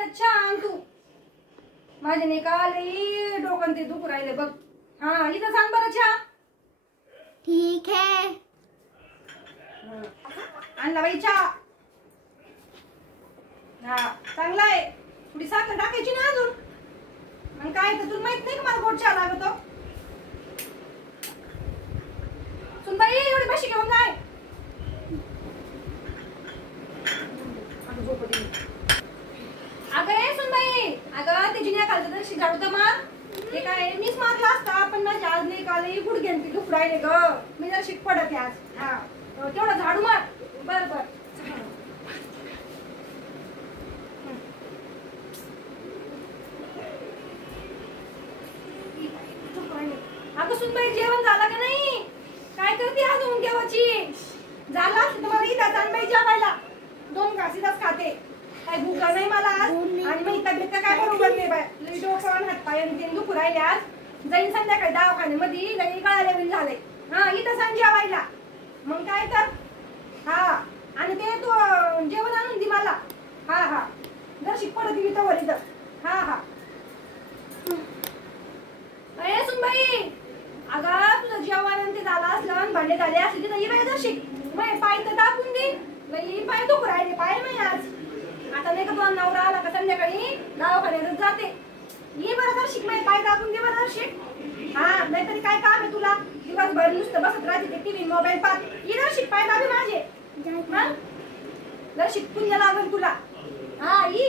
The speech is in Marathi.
इथं छान तू माझे नाही का लई डोकं ते दुखू राहिले बघ. हा इथं सांग बरं चहा. ठीक है. आणला बाई चहा. हा चांगला आहे. थोडी साखर टाकायची ना अजून. मग काय तर तुला माहित नाही का मला गोड चहा लागतो. सुनबाई एवढी बशी घेऊन जाय. अगं ए सुनबाई अगं ते जिन्या खालचं तर झाडू तर मार. ते काय मीच मारला असता पण माझी आज नाही काल गुडघ्यान ती दुख राहिले ग. मी जरा शिक पडते आज. हा तेवढा झाडू मार. बर बर. अगं सुनबाई जेवण झालं का नाही. काय करते अजून केव्हाची. झालं असतं मला इथं जानबाई जेवायला 2 घासीलाच खाते. काय भूक नाही मला आज. आणि मग तब्येत काय बरोबर नाही बाय. लई डोकं हात पाय दुखू राहिले आज. जाईन संध्याकाळी दवाखान्यामध्ये लई गळाले झाले. हा इथं सांग जेवायला. मग काय तर हा आणि ते तू जेवण आणून दे मला. हा हा जर शिक पडत मी तर इथं. हा हा अरे सुनबाई अगं तुझं जेवण ते झालं असलं भांडे झाले असले तिथं ये जर शिक. मग पाय तर टाकून दे. लई पाय दुखू राहिले पाय नाही आज. आता नाही का तुला नवरा आला का संध्याकाळी दवाखान्यात जाते. ये बरं जर शिक माहिती पाय दाबून दे बरं शिक. हा नाहीतरी काय काम आहे तुला. दिवसभर नुसतं बसत राहते ते टीव्ही मोबाईल पाहत. ये जर शिक पाय दाबे माझे. जर शिकून लागेल तुला. हा ये